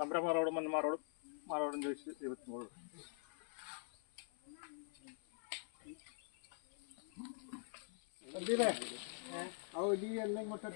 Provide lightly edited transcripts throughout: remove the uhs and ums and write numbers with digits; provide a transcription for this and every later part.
തമ്പ്രമാരോടും മന്മാരോടും മാരോടും ചോദിച്ച് ദൈവത്തിനോട് എല്ലാം ഇങ്ങോട്ട്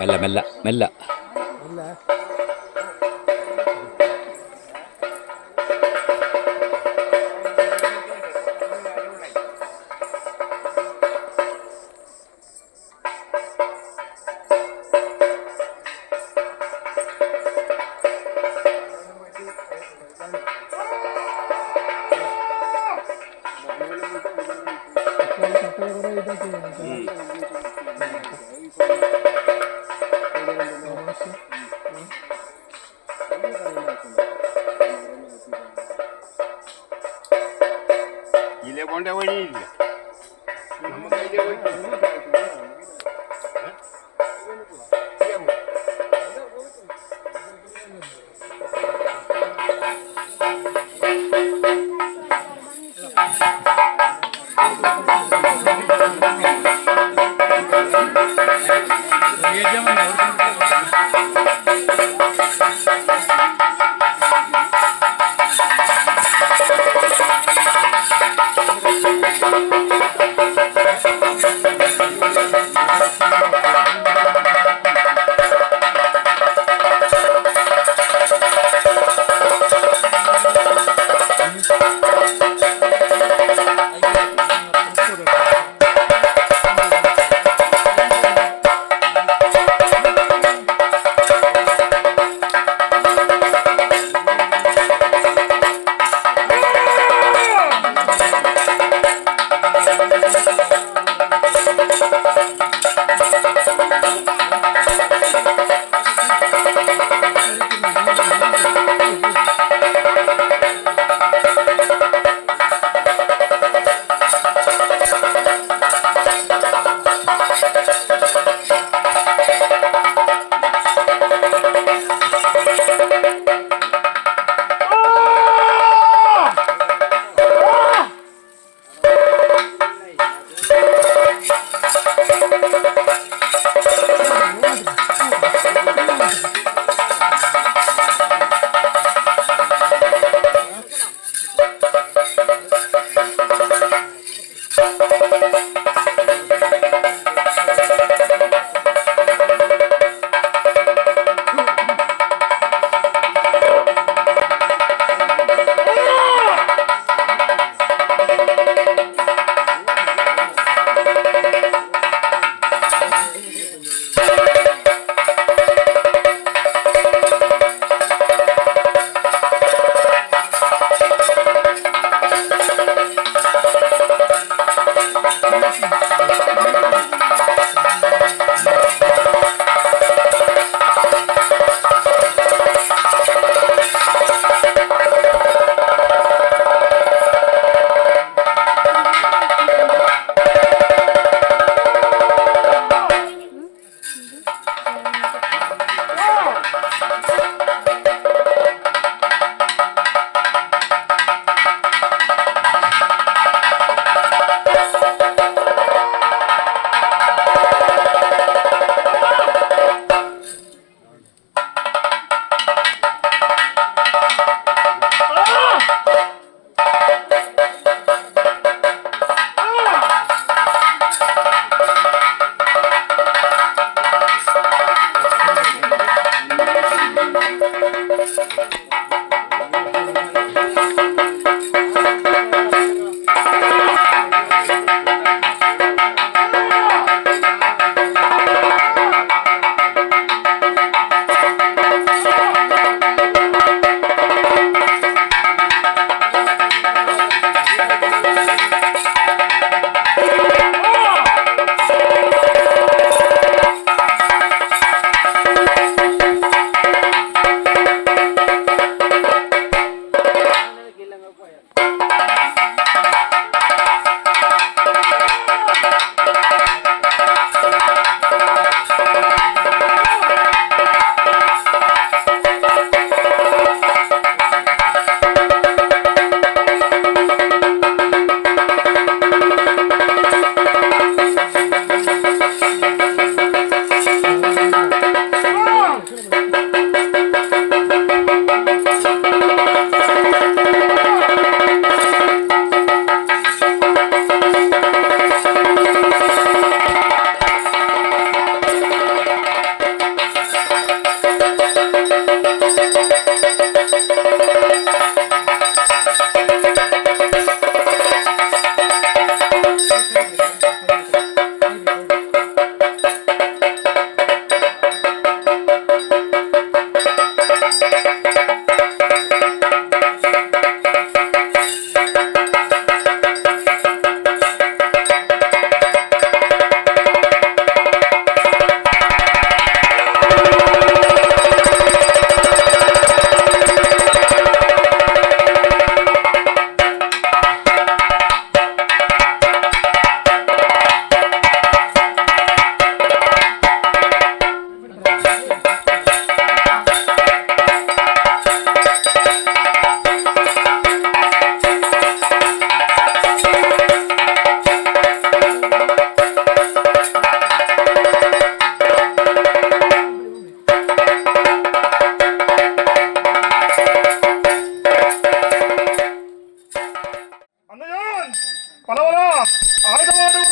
മെല്ലെ മെല്ലെ മെല്ലെ. ഇതിലെ പോണ്ട വഴിയില്ല. നമുക്ക് അതിലെ വഴി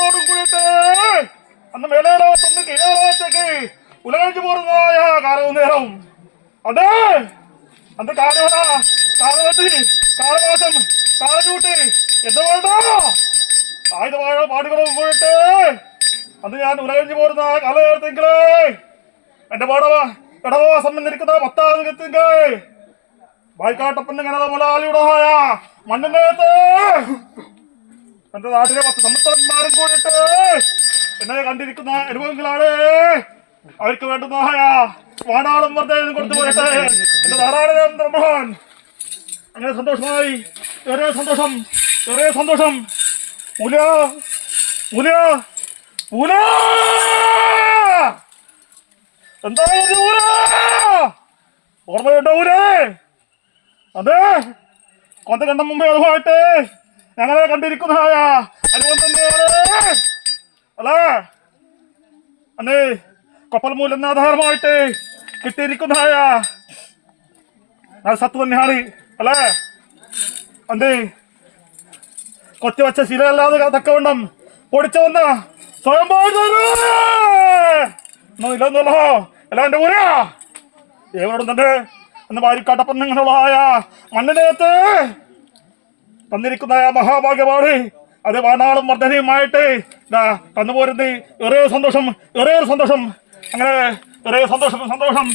മഹാഭാഗ്യത്തോടും കൂടിയിട്ട് അന്ന് മേലോകത്തുനിന്ന് കീഴോളത്തേക്ക് ഉലകഴിച്ചു പോറുന്നതായ കാലവും നേരം അതെ അന്ന് കാലവന കാലവണ്ടി കാലമാസം കാലചൂട്ടി എന്താ വേണ്ട ആയുധമായ പാടുകളും പോയിട്ട് അന്ന് ഞാൻ ഉലകഴിഞ്ഞു പോരുന്ന കാലത്തേക്ക് എന്റെ ഇടവാസം നിന്നിരിക്കുന്ന 10ാം കത്തിങ്ക വായിക്കാട്ടപ്പന്റെ കിണറ മുലാലിയുടെ മണ്ണിന്റെ എന്റെ നാട്ടിലെ 10 സംവത്സരന്മാരും കൂടിയിട്ട് എന്നെ കണ്ടിരിക്കുന്ന അനുഭവങ്ങളാണ് അവർക്ക് വേണ്ടുന്ന വാടാളം വർദ്ധനം കൊടുത്തു പോയിട്ട് എന്റെ ധാരാളം ബ്രഹ്മാൻ അങ്ങനെ സന്തോഷമായി ഏറെ സന്തോഷം മൂല മൂല മൂല എന്താ ഊര ഓർമ്മയുണ്ടോ ഊരേ അതെ കൊന്ത കണ്ട മുമ്പേ അതുമായിട്ട് ഞങ്ങളെ കണ്ടിരിക്കുന്നതായ അനുഭവം തന്നെയാണ് അല്ലേ അന്നേ കപ്പൽ മൂലം ആധാരമായിട്ട് കിട്ടിയിരിക്കുന്നതായ സത്ത് തന്നെയാണ് അല്ലേ അന്തേ കൊത്തിവച്ച ശിലയല്ലാതെ തക്കവണ്ണം പൊടിച്ചു വന്ന സ്വയം ഇല്ലെന്നല്ലോ അല്ല എന്റെ ഊരാ എവരോടും തന്നെ എന്ന് വാരിക്കാട്ടപ്പന്നങ്ങളുള്ളതായ മണ്ണിനകത്ത് തന്നിരിക്കുന്ന മഹാഭാഗ്യമാണ് അത് വാണാളും വർദ്ധനയുമായിട്ട് തന്നുപോരുന്ന ഏറെ സന്തോഷം അങ്ങനെ ഏറെ സന്തോഷം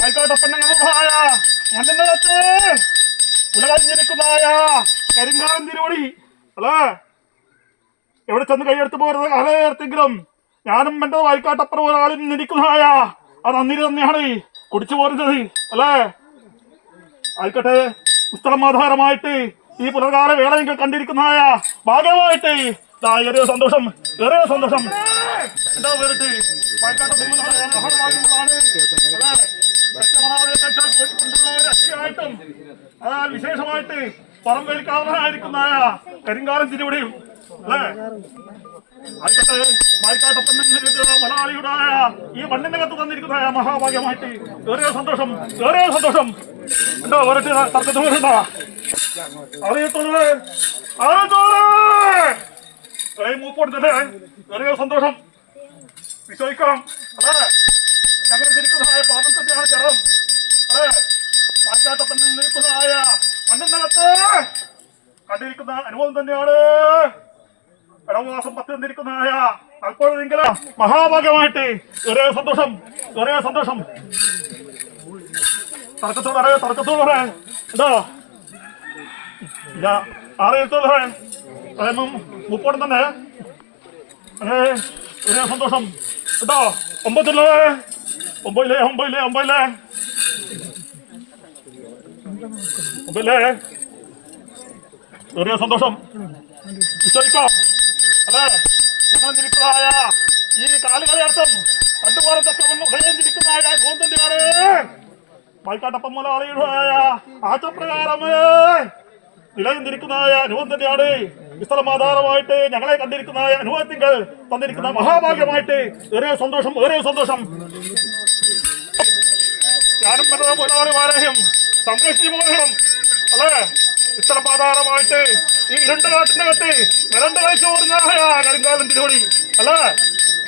വായിക്കാട്ടപ്പന്നങ്ങളുള്ളതായ മണ്ണിനകത്ത് ഉലകഞ്ഞിരിക്കുന്നതായ കരിങ്കാലം തിരുവടി അല്ലേ എവിടെ ചെന്ന് കൈയെടുത്ത് പോരുന്നത് കാലത്തെങ്കിലും ഞാനും എന്റെ വായിക്കാട്ടപ്പുറം ഒരാളിൽ നിന്നിരിക്കുന്നതായ അത് അന്നിരി തന്നെയാണ് കുടിച്ചു പോരുന്നത് അല്ലേ ആയിക്കട്ടെ പുസ്തകമാധാരമായിട്ട് ഈ പുലർകാല വേളയെങ്കിൽ കണ്ടിരിക്കുന്നതായ ഭാഗമായിട്ട് ഏറെ സന്തോഷം എന്താ പേരിട്ട് അതാ വിശേഷമായിട്ട് പുറം വേലിക്കാവുന്നതായിരിക്കുന്നതായ കരിങ്കാലം തിരുവടിയും അല്ലേ ആയിക്കട്ടെ മലയാളിയുടായ ഈ മണ്ണിനകത്ത് തന്നിരിക്കുന്നതായ മഹാഭാഗ്യമായിട്ട് ഏറെ സന്തോഷം എന്താ ഒരട്ടി തർക്കത്തോണ്ട അറിയത്തോളേ മൂപ്പോടുത്തല്ലേ ഏറെ സന്തോഷം വിശ്വസിക്കണം അതെ ഞങ്ങൾ തിരിക്കുന്നതായ പാപം തന്നെയാണ് ചരം അതെ മാറ്റാട്ടപ്പന്നിൽ നിൽക്കുന്നതായ മണ്ണിനകത്ത് കണ്ടിരിക്കുന്ന അനുഭവം തന്നെയാണ് ഇടവമാസം 10 തന്നിരിക്കുന്നതായ അപ്പോഴെങ്കിലും മഹാഭാഗ്യമായിട്ട് ഏറെ സന്തോഷം തർക്കത്തോടെ എന്താ അറിയത്തോടെ മുപ്പോടും തന്നെ ഏറെ സന്തോഷം എന്താ 9 ഏറെ സന്തോഷം വിശ്വസിക്കാം അതെ ഞങ്ങൾ തിരിക്കുന്നതായ ഈ കാലുകളിയർത്ഥം കണ്ടുപോരത്തൊക്കെ ഹൃദയം ഗോന്തന്റെയാണ് വായിക്കാട്ടപ്പം മുതലാളിയുടേതായ ആചപ്രകാരമേ നിലയം തിരിക്കുന്നതായ അനുഭവം തന്നെയാണ് ഇസ്ലാം ആധാരമായിട്ട് ഞങ്ങളെ കണ്ടിരിക്കുന്നതായ അനുഭവത്തിങ്കൾ തന്നിരിക്കുന്ന മഹാഭാഗ്യമായിട്ട് ഏറെ സന്തോഷം ഞാനും മുതലാളിമാരെയും സംരക്ഷിച്ചു പോകണം അല്ലേ ഇസ്ലാം ആധാരമായിട്ട് ഈ 2 കാട്ടിനകത്ത് നിരണ്ട് കഴിച്ചു പോകുന്നതായ കരിങ്കാലം തിരുവടി അല്ലേ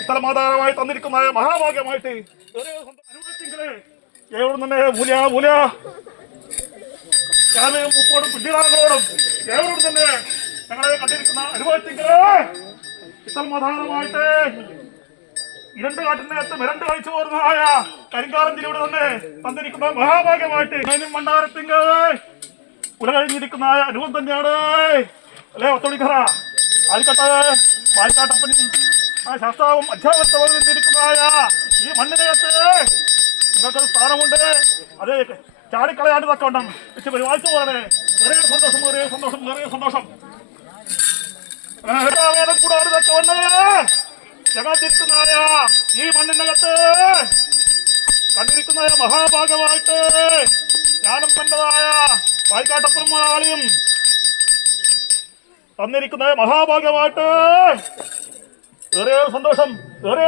ഇസ്ലാം ആധാരമായി തന്നിരിക്കുന്ന മഹാഭാഗ്യമായിട്ട് അനുഭവത്തിങ്കളെ എവിടെ തന്നെ മൂല മുപ്പോടും കുഞ്ഞിറാകളോടും എവരോടും തന്നെ ഞങ്ങളെ കണ്ടിരിക്കുന്ന അനുഭവത്തിങ്കളെ ഇസ്ലാം ആധാരമായിട്ട് 2 കാട്ടിനകത്ത് മിരണ്ട് കഴിച്ചു പോകുന്നതായ കരിങ്കാലം തിരുവടി തന്നെ തന്നിരിക്കുന്ന മഹാഭാഗ്യമായിട്ട് മണ്ണാരത്തിങ്കളെ ഉലകഴിഞ്ഞിരിക്കുന്ന അനുഭവം തന്നെയാണ് അല്ലേ ഒത്തോടിക്കറ ആയിക്കട്ടെ വായിക്കാട്ടപ്പൻ ശാസ്ത്രാവും അധ്യാപകത്വം നിന്നിരിക്കുന്നതായ ഈ മണ്ണിനകത്ത് നിങ്ങൾക്കൊരു സ്ഥാനമുണ്ട് അതെ ചാടിക്കളയാണ്ട് തക്കവണ്ണം വായിച്ചു പോകണേ ഏറെ സന്തോഷം കൂടാതെ തക്കവണ്ണം ജഗത്തിരിക്കുന്നതായ ഈ മണ്ണിനകത്ത് കണ്ടിരിക്കുന്നതായ മഹാഭാഗമായിട്ട് ഞാനും കണ്ടതായ വായിക്കാട്ടപ്പുറം മുതലാളിയും തന്നിരിക്കുന്ന മഹാഭാഗ്യമായിട്ട് ഏറെ സന്തോഷം 2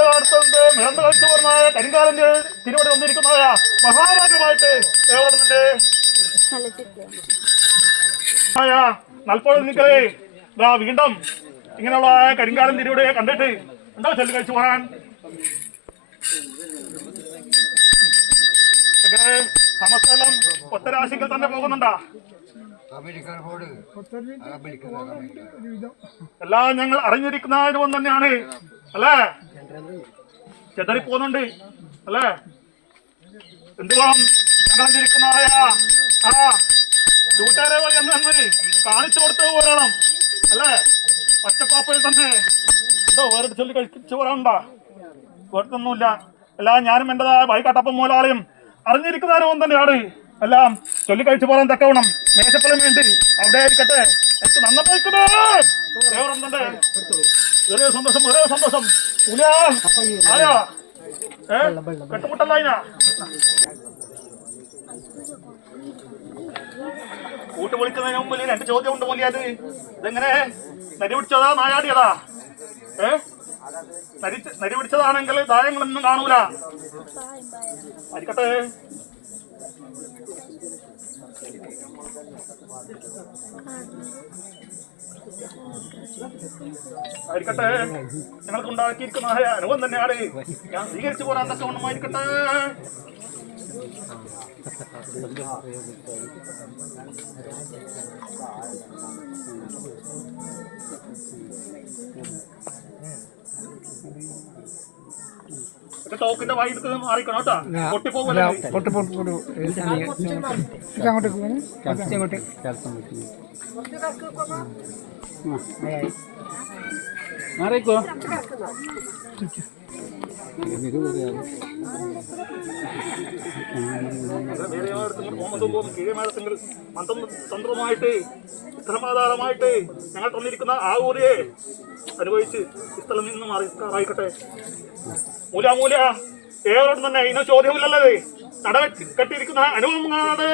കാലത്തുണ്ട് മിരണ്ട് കഴിച്ചു പറഞ്ഞായ കരിങ്കാലന്റെ തിരുവടി വന്നിരിക്കുന്നതായ മഹാഭാഗ്യമായിട്ട് എവിടെ തന്നെ നൽപ്പോൾ നിൽക്കേ ഇതാ വീണ്ടും ഇങ്ങനെയുള്ള കരിങ്കാലൻ തിരിയുടെ കണ്ടിട്ട് എന്താ ചൊല്ലി കഴിച്ചു പോകാൻ സമസ്തലം ഒറ്റരാശിക്കൽ തന്നെ പോകുന്നുണ്ടാ എല്ലാം ഞങ്ങൾ അറിഞ്ഞിരിക്കുന്നതിനും തന്നെയാണ് അല്ലേ ചെതറിപ്പോകുന്നുണ്ട് അല്ലേ എന്തുവാ ഞങ്ങൾ അറിഞ്ഞിരിക്കുന്നതായ കൂട്ടുകാരെ പോലെ എന്ന് കാണിച്ചു കൊടുത്തു പോരണം അല്ലേ ഒറ്റക്കോപ്പയിൽ തന്നെ എന്തോ വേറെ ചൊല്ലി കഴിച്ചു പോരാണ്ടാ വേർത്തൊന്നുമില്ല എല്ലാം ഞാനും എന്റേതായ വൈകാട്ടപ്പം മൂലാളയും അറിഞ്ഞിരിക്കുന്നവരും തന്നെയാണ് എല്ലാം ചൊല്ലിക്കഴിച്ചു പോകാൻ തക്കവണ്ണം മേശപ്പുറം വേണ്ടി അവിടെ ആയിരിക്കട്ടെ എനിക്ക് നന്നപ്പോയിക്കട്ടെ ഒരേ സന്തോഷം ഒരേ സന്തോഷം ആരാ കെട്ടുമുട്ടല്ല കൂട്ട് വിളിക്കുന്നതിന് മുമ്പിൽ രണ്ട് ചോദ്യം ഉണ്ട് മൂല്യത് ഇതെങ്ങനെ നരി പിടിച്ചതാ നായാടിയതാ നരി പിടിച്ചതാണെങ്കിൽ ദായങ്ങളൊന്നും കാണൂല ആയിരിക്കട്ടെ ആയിരിക്കട്ടെ ഞങ്ങൾക്ക് ഉണ്ടാക്കിയിരിക്കുന്ന അനുഭവം തന്നെയാണ് ഞാൻ സ്വീകരിച്ചു പോരാൻ തക്ക ഒന്നുമായിരിക്കട്ടെ ടോക്കിന്റെ വായിക്ക് മാറിക്കണം കേട്ടോ പൊട്ടിപ്പോകല്ലേ മാറിക്കോ തന്ത്രമായിട്ട് ഇത്രമാധാരമായിട്ട് ഞങ്ങൾ തന്നിരിക്കുന്ന ആ ഊരിയെ അനുഭവിച്ച് ഈ സ്ഥലം നിന്ന് മാറിക്കട്ടെ മൂല മൂല ഏവരോടും തന്നെ ഇന്ന ചോദ്യമില്ലല്ലേ നട കെട്ടിയിരിക്കുന്ന അനുഭവം കാണാതെ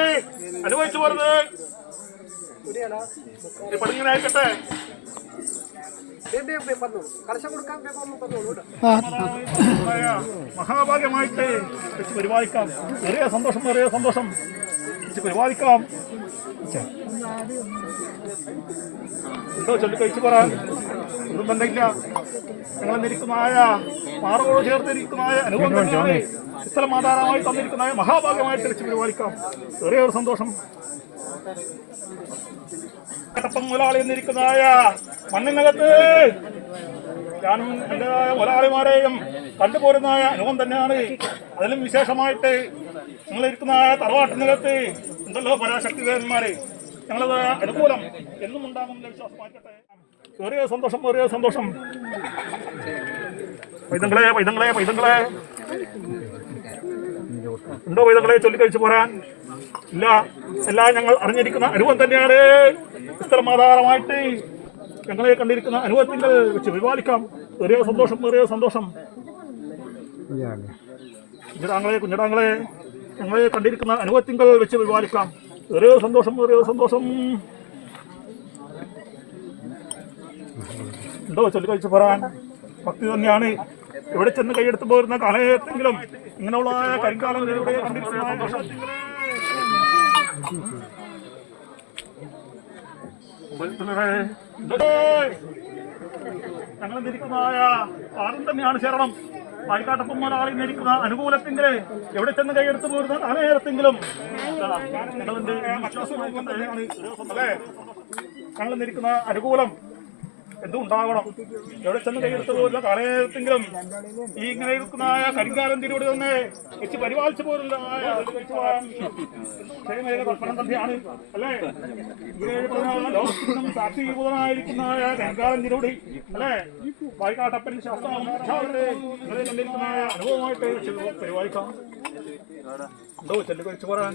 അനുഭവിച്ചു പോരുന്നത് പടിങ്ങനെ ആയിക്കട്ടെ മഹാഭാഗ്യമായിട്ട് വെച്ച് പരിപാലിക്കാം ഏറിയ സന്തോഷം വെച്ച് പരിപാലിക്കാം എന്തോ ചൊല്ലി കഴിച്ചു പറയാൻ ഒന്നും തന്നെ ഇല്ല ഞങ്ങൾ നിൽക്കുന്നതായ മാറോട് ചേർത്തിരിക്കുന്നതായ അനുഭവം തന്നെയാണ് ഇത്തരം ആധാരമായി തന്നിരിക്കുന്ന മഹാഭാഗ്യമായിട്ട് വെച്ച് പരിപാലിക്കാം ഏറിയ ഒരു സന്തോഷം കട്ടപ്പം മുതലാളി എന്നിരിക്കുന്നതായ മണ്ണിനകത്ത് ഞാനും എൻ്റെതായ മുതലാളിമാരെയും കണ്ടുപോരുന്നതായ അനുഭവം തന്നെയാണ്. അതിലും വിശേഷമായിട്ട് ഞങ്ങളിരിക്കുന്നതായ തറവാട്ടിനകത്ത് ഉണ്ടല്ലോ പരാശക്തിദേവന്മാരെ ഞങ്ങളത് അനുകൂലം എന്നും ഉണ്ടാകുന്ന വിശ്വാസമായിക്കട്ടെ. ഏറിയ സന്തോഷം പൈതങ്ങളെ ഉണ്ടോ പൈതങ്ങളെ ചൊല്ലിക്കഴിച്ചു പോരാൻ ഇല്ല. എല്ലാം ഞങ്ങൾ അറിഞ്ഞിരിക്കുന്ന അനുഭവം തന്നെയാണ്. ഇത്തരം ആധാരമായിട്ട് ഞങ്ങളെ കണ്ടിരിക്കുന്ന അനുഭവത്തിൽ വെച്ച് വിവാദിക്കാം. ഏറിയ സന്തോഷം കുഞ്ഞിടാങ്ങളെ ഞങ്ങളെ കണ്ടിരിക്കുന്ന അനുഭവത്തിങ്കൽ വെച്ച് വിവാദിക്കാം. ഏറിയ സന്തോഷം എന്തോ ചൊല്ലിക്കഴിച്ചു പോരാൻ ഭക്തി തന്നെയാണ്. എവിടെ ചെന്ന് കൈയെടുത്ത് പോരുന്ന കാലത്തെങ്കിലും ഇങ്ങനെയുള്ള കരിങ്കാലം ഞങ്ങൾ നിരിക്കുന്നതായ ആദ്യം തന്നെയാണ് ചേരണം. പായിക്കാട്ടപ്പം മുതലാളി നിരിക്കുന്ന അനുകൂലത്തെങ്കിൽ എവിടെ ചെന്ന് കൈയെടുത്ത് പോരുന്ന കാലനേരത്തെങ്കിലും ഞങ്ങൾ നിരിക്കുന്ന അനുകൂലം എന്തും ഉണ്ടാകണം. എവിടെ ചെന്ന് കൈയെടുത്ത് പോരുന്ന കാലനേരത്തെങ്കിലും ഈ ഇങ്ങനെ ഇരിക്കുന്ന കരിങ്കാലം തിരിയോട് തന്നെ വെച്ച് പരിപാലിച്ചു പോരുന്ന കൽപ്പന തന്നെയാണ് അല്ലേ. ലോകത്തിനും സാക്ഷീഭൂതനായിരിക്കുന്ന കരിങ്കാലം തിരിയോട് അല്ലേ പായിക്കാട്ടപ്പൻ ശാസ്ത്രം കണ്ടിരിക്കുന്ന അനുഭവമായിട്ട് പരിപാലിക്കാം. എന്തോ ചെല്ലു കഴിച്ചു പോരാൻ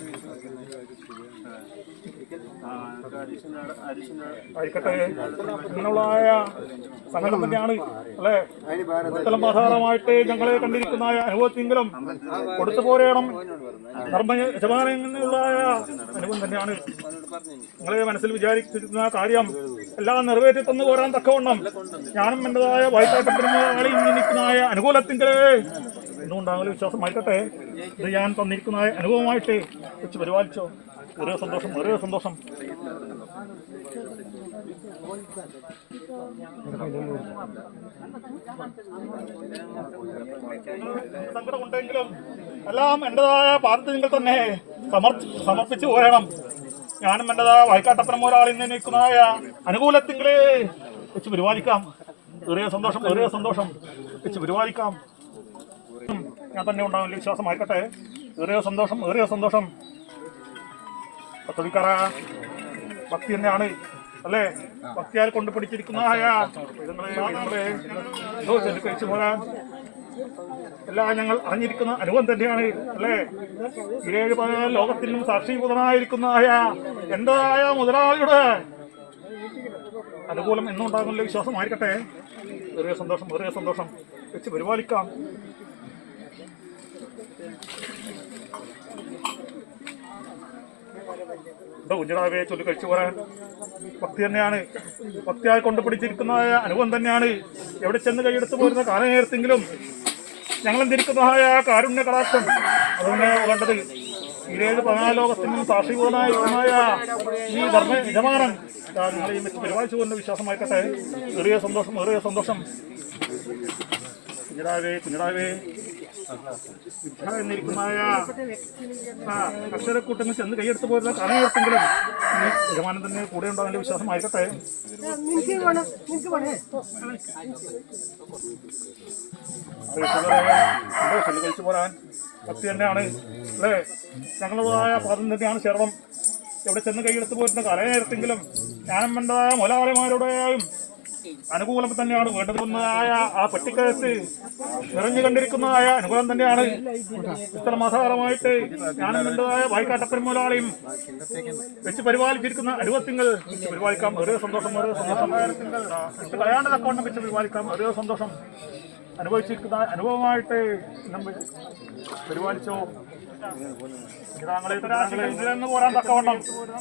ആയിക്കട്ടെ. ഇങ്ങനെയുള്ളതായ സംഘടന തന്നെയാണ് അല്ലേ. ഇത്തരം ആധാരമായിട്ട് ഞങ്ങളെ കണ്ടിരിക്കുന്ന അനുഭവത്തെങ്കിലും കൊടുത്തു പോരേണം. ധർമ്മയജമാനങ്ങളുള്ളതായ അനുഭവം തന്നെയാണ്. നിങ്ങളെ മനസ്സിൽ വിചാരിച്ചിരുന്ന കാര്യം എല്ലാം നിറവേറ്റി തന്നു പോരാൻ തക്കവണ്ണം ഞാനും എൻ്റെതായ വായിക്കാട്ടപ്പെടുന്നതായി നിൽക്കുന്നതായ അനുകൂലത്തിൻ്റെ ഒന്നും ഉണ്ടാകുന്ന വിശ്വാസമായിക്കട്ടെ. ഇത് ഞാൻ തന്നിരിക്കുന്ന അനുഭവമായിട്ട് വെച്ച് പരിപാലിച്ചോ. ഒരേ സന്തോഷം സങ്കടമുണ്ടെങ്കിലും എല്ലാം എന്റേതായ പാദത്തിൽ നിങ്ങൾ തന്നെ സമർപ്പിച്ചു പോരണം. ഞാനും എന്റേതായ വൈക്കാട്ടപ്പന ഒരാളിൽ നിന്ന് നിൽക്കുന്നതായ അനുകൂലത്തിങ്കിലേ വെച്ച് പരിപാലിക്കാം. ഏറിയ സന്തോഷം വെച്ച് പരിപാലിക്കാം. ഞാൻ തന്നെ ഉണ്ടാവില്ല വിശ്വാസമായിക്കട്ടെ. ഏറിയ സന്തോഷം പത്തവിക്കാര ഭക്തി തന്നെയാണ് അല്ലേ? ഭക്തിയാൽ കൊണ്ട് പിടിച്ചിരിക്കുന്നതായ കഴിച്ചു പോരാൻ എല്ലാം ഞങ്ങൾ അറിഞ്ഞിരിക്കുന്ന അനുഭവം തന്നെയാണ് അല്ലേ? 7 ലോകത്തിനും സാക്ഷീഭൂതനായിരിക്കുന്നതായ എന്റേതായ മുതലാളിയുടെ അനുകൂലം എന്നുണ്ടാകുന്ന വിശ്വാസമായിരിക്കട്ടെ. ഏറിയ സന്തോഷം വെച്ച് പരിപാലിക്കാം. കുഞ്ഞിടാവെ ചൊല്ലി കഴിച്ചു പോരാൻ ഭക്തി തന്നെയാണ്. ഭക്തിയായി കൊണ്ടുപിടിച്ചിരിക്കുന്നതായ അനുഭവം തന്നെയാണ്. എവിടെ ചെന്ന് കൈയെടുത്ത് പോരുന്ന കാലനേരത്തെങ്കിലും ഞങ്ങളെന്തിരിക്കുന്നതായ കാരുണ്യ കടാക്ഷം അതുതന്നെ വേണ്ടത്. 14 ലോകത്തിനും സാക്ഷീഭൂതനായിരിക്കുന്നതായ ഈ ധർമ്മ യജമാനൻ നിങ്ങളെയും വെച്ച് പരിപാലിച്ചു പോകുന്ന വിശ്വാസമായിക്കട്ടെ. ഏറിയ സന്തോഷം കുഞ്ഞിടാവേ എന്നിരിക്കുന്നതായ അക്ഷരക്കൂട്ടങ്ങൾ ചെന്ന് കൈയെടുത്ത് പോരുന്ന കാലനേരത്തെങ്കിലും യജമാനൻ തന്നെ കൂടെ ഉണ്ടാകുന്ന വിശ്വാസമായിക്കട്ടെ. ചൊല്ലി കഴിച്ചു പോരാൻ ഭക്തി തന്നെയാണ് അല്ലേ? ഞങ്ങളുടേതായ പാദം തന്നെയാണ് ശരണം. എവിടെ ചെന്ന് കൈയെടുത്ത് പോരുന്ന കാലനേരത്തെങ്കിലും ഞാനും വേണ്ടതായ മുതലാളിമാരുടെയും അനുകൂലം തന്നെയാണ് വേണ്ടതെന്നതായ ആ പെട്ടിക്കകത്ത് നിറഞ്ഞു കണ്ടിരിക്കുന്നതായ അനുകൂലം തന്നെയാണ്. ഇത്ര മാസകാലമായിട്ട് ഞാനും വേണ്ടതായ വായിക്കാട്ടപ്പൻ മുതലാളിയും വെച്ച് പരിപാലിച്ചിരിക്കുന്ന അനുഭവത്തിങ്ങൾ വെച്ച് പരിപാലിക്കാം. ഏറിയ സന്തോഷം കളയാണ്ട് തക്കവണ്ണം വെച്ച് പരിപാലിക്കാം. ഏറിയ സന്തോഷം അനുഭവിച്ചിരിക്കുന്ന അനുഭവമായിട്ട് നമ്മൾ പരിപാലിച്ചോ. ഇതിലെന്ന് പോരാൻ തക്കവണ്ണം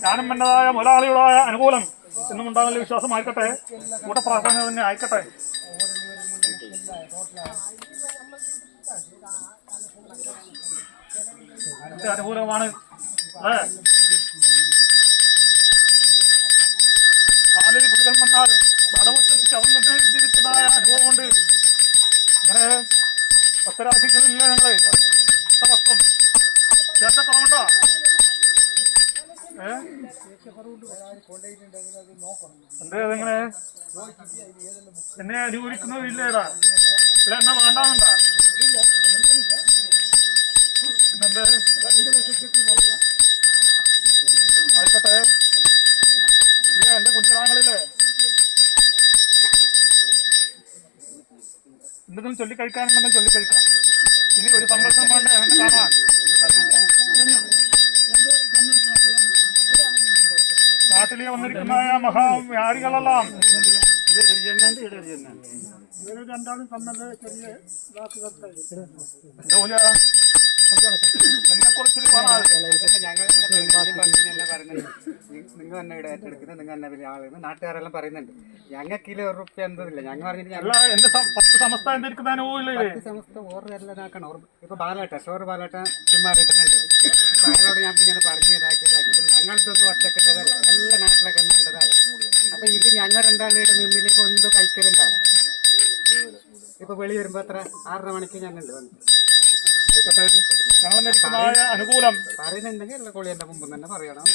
ഞാനും വേണ്ടതായ മുതലാളിയുടേതായ അനുകൂലം എന്നും ഉണ്ടാകുന്ന വിശ്വാസമായിക്കട്ടെ. കൂടെ പ്രാർത്ഥന തന്നെ ആയിക്കട്ടെ. അനുകൂലമാണ് അല്ലേ? കാലിൽ കുടികൾ വന്നാൽ പടമുറ്റത്ത് ചവർന്നതിനായ അനുഭവമുണ്ട്. അങ്ങനെ പത്തരാശികളില്ല ഞങ്ങള് വസ്ത്രം ചേർച്ചക്കുറവുണ്ടോ? അതെങ്ങനെ എന്നെ അനുകൂലിക്കുന്നതില്ലേടാ? അല്ല എന്നാ വേണ്ടാന്നുണ്ടാ? പിന്നെന്തേ ആയിക്കട്ടെ. എന്റെ കുഞ്ഞിറാങ്ങളില്ലേ എന്തെങ്കിലും ചൊല്ലിക്കഴിക്കാനുണ്ടെങ്കിൽ ചൊല്ലിക്കഴിക്കാം. ഇനി ഒരു സംരക്ഷണം വേണ്ട എന്നെ കാണാൻ. നാട്ടിലെ വന്നിരിക്കുന്നതായ മഹാവ്യാരികളെല്ലാം എന്നെ കുറിച്ച് നിങ്ങൾ തന്നെ ഇവിടെ ഏറ്റെടുക്കുന്നത്, നിങ്ങൾ തന്നെ വലിയ ആളുകൾ നാട്ടുകാരെല്ലാം പറയുന്നുണ്ട്. ഞങ്ങൾക്ക് ₹1 എന്തതില്ല. ഞങ്ങൾ പറഞ്ഞിട്ട് എന്റെ 10 സമസ്ത എന്തിരിക്കുന്ന അനുഭവമില്ലേ? സമസ്ത ഓർമ്മ ആക്കണം. ഇപ്പൊ ബാലേട്ടൻ ഷോർ ബാലേട്ടൻ ചുമ്മാ അറിയിക്കുന്നുണ്ട്. അപ്പൊ അയാളോട് ഞാൻ പിന്നെ പറഞ്ഞ് ഇതാക്കി ഇപ്പൊ ഞങ്ങൾക്കൊന്നും ഒറ്റക്കേണ്ടതല്ല, എല്ലാ നാട്ടിലൊക്കെ എണ്ണേണ്ടതായി. അപ്പൊ ഇത് ഞങ്ങൾ രണ്ടാളുടെ മുന്നിലേക്ക് ഒന്നും കഴിക്കലുണ്ടാവും. ഇപ്പൊ വെളി വരുമ്പോ എത്ര 6:30 മണിക്ക് ഞങ്ങളുണ്ട് അനുകൂലം പറയുന്നുണ്ടെങ്കിൽ എല്ലാ കോളി എന്റെ മുമ്പ് തന്നെ പറയണം.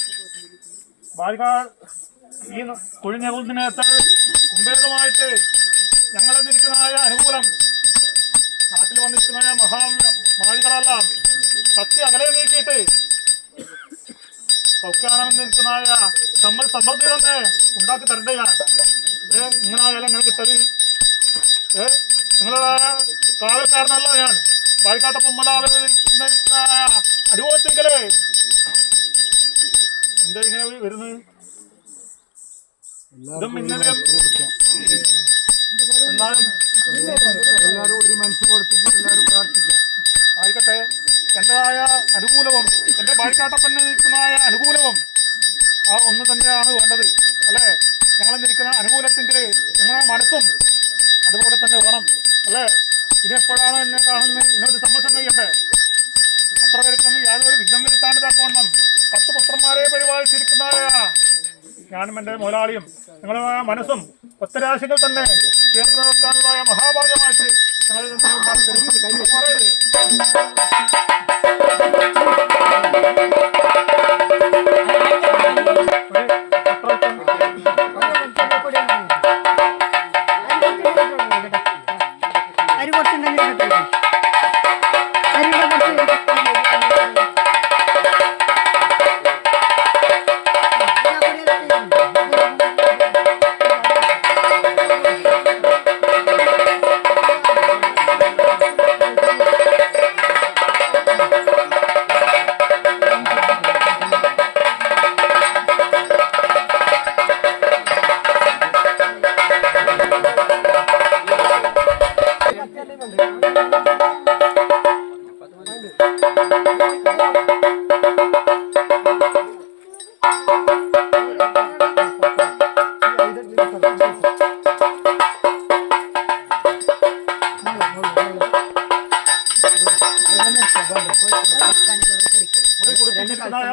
ഈ കുഴിഞ്ഞകുന്നതിനകത്ത് മുമ്പേതമായിട്ട് ഞങ്ങളെന്നിരിക്കുന്നതായ അനുകൂലം നാട്ടിൽ വന്നിരിക്കുന്നതായ മഹാമാരികളെല്ലാം സത്യ അകലെ നീക്കിയിട്ട് സൗഖ്യാണെന്നിരിക്കുന്നതായ സമൃദ്ധി തന്നെ ഉണ്ടാക്കി തരണ്ടയാണ്. ഇങ്ങനായാലും ഇങ്ങനെ കിട്ടത് നിങ്ങളുടെ കാവൽക്കാരനല്ല ഞാൻ. വായിക്കാട്ടപ്പം അനുഭവത്തിങ്കലേ എന്താ ഇങ്ങനെ വരുന്നത്? ഇതും ഇന്നലെ എന്നാലും എല്ലാവരും ഒരു മനസ്സ് കൊടുത്തിട്ട് എല്ലാവരും പ്രാർത്ഥിക്കാം. ആയിക്കട്ടെ. എന്റേതായ അനുകൂലവും എന്റെ വായിക്കാട്ടപ്പന് നിൽക്കുന്നതായ അനുകൂലവും ആ ഒന്ന് തന്നെയാണ് വേണ്ടത് അല്ലേ? ഞങ്ങളെന്നിരിക്കുന്ന അനുകൂലത്തിങ്കിൽ നിങ്ങളുടെ മനസ്സും അതുപോലെ തന്നെ വേണം അല്ലേ? ഇതെപ്പോഴാണ് എന്നെ കാണുന്നത്? ഇതിനൊരു സമ്മർശം ചെയ്യട്ടെ. അത്ര പേർക്കും യാതൊരു വിഘ്നം വരുത്താണ്ട് തക്കവണ്ണം 10 പുത്രന്മാരെ പരിപാലിച്ചിരിക്കുന്നതായ ഞാനും എൻ്റെ മുതലാളിയും നിങ്ങളുടെ മനസ്സും ഒത്തരാശികൾ തന്നെ ചേർത്ത് വെക്കാനുള്ളതായ മഹാഭാഗ്യമായിട്ട് ഞങ്ങൾ പറയരുത്.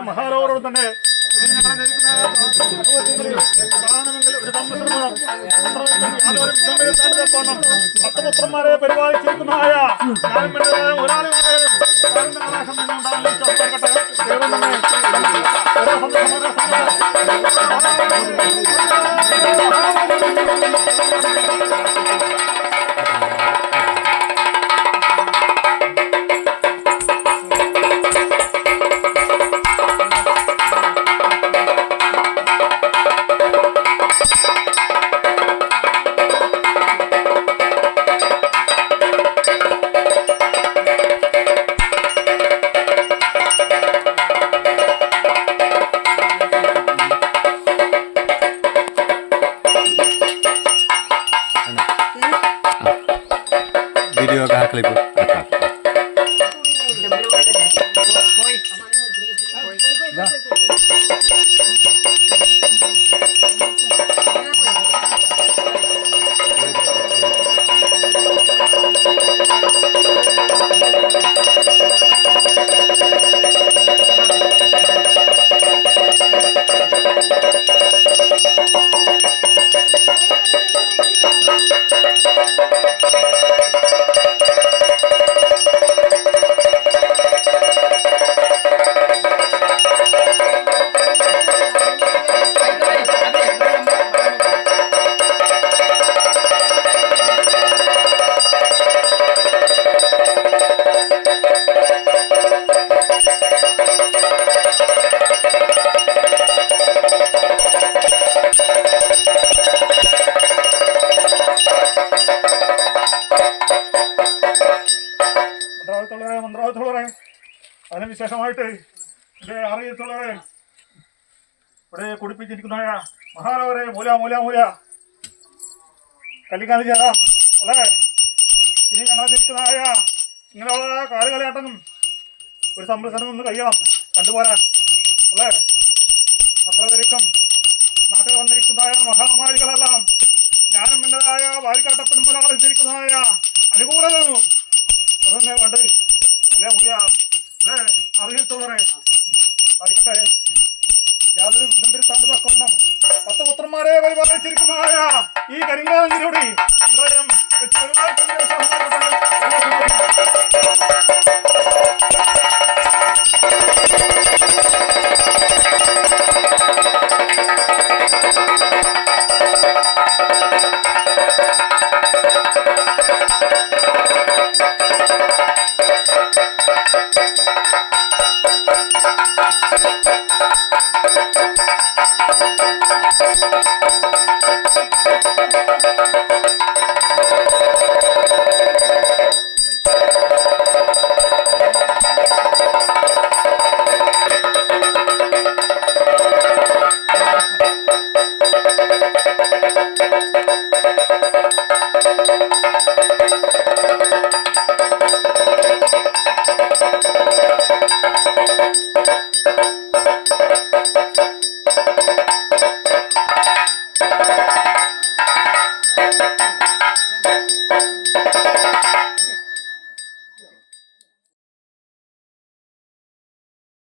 മഹാരോട് തന്നെ കാണണമെങ്കിൽ ഒരു പത്തപുത്രന്മാരെ പരിപാലിച്ചിരിക്കുന്നതായ ഞാനും ഒരാളെ video ka clip മന്ത്രവാദത്തോളറെ അതിനുശേഷമായിട്ട് എൻ്റെ അറിയത്തോളറെ ഇവിടെ കുടിപ്പിച്ചിരിക്കുന്ന മഹാനവരെ മൂല കല്ലിക്കാലി ചേരാം അല്ലേ. ഇനി ഞങ്ങളെ തിരിക്കുന്നതായ ഇങ്ങനെയുള്ള കാലുകളിയാട്ടം ഒരു സംരക്ഷണം ഒന്ന് കഴിയണം കണ്ടുപോരാൻ അല്ലേ. അത്ര തിരിക്കും നാട്ടിൽ വന്നിരിക്കുന്നതായ മഹാമാരികളെല്ലാം ഞാനും എൻ്റെതായ വാരിക്കാട്ടപ്പനും ഒരാൾ തിരിക്കുന്നതായ അനുകൂലതയും അതന്നെ വേണ്ടത് അല്ലേ മുറിയ അല്ലേ അറിയിച്ചോളറെ ആയിക്കട്ടെ. യാതൊരു വിഘ്നം വരുത്താണ്ട് തക്കണം. 10 പുത്രന്മാരെ പരിപാലിച്ചിരിക്കുന്നതായ ഈ കരിങ്കാലഞ്ചിലൂടെ ഹൃദയം വെച്ച്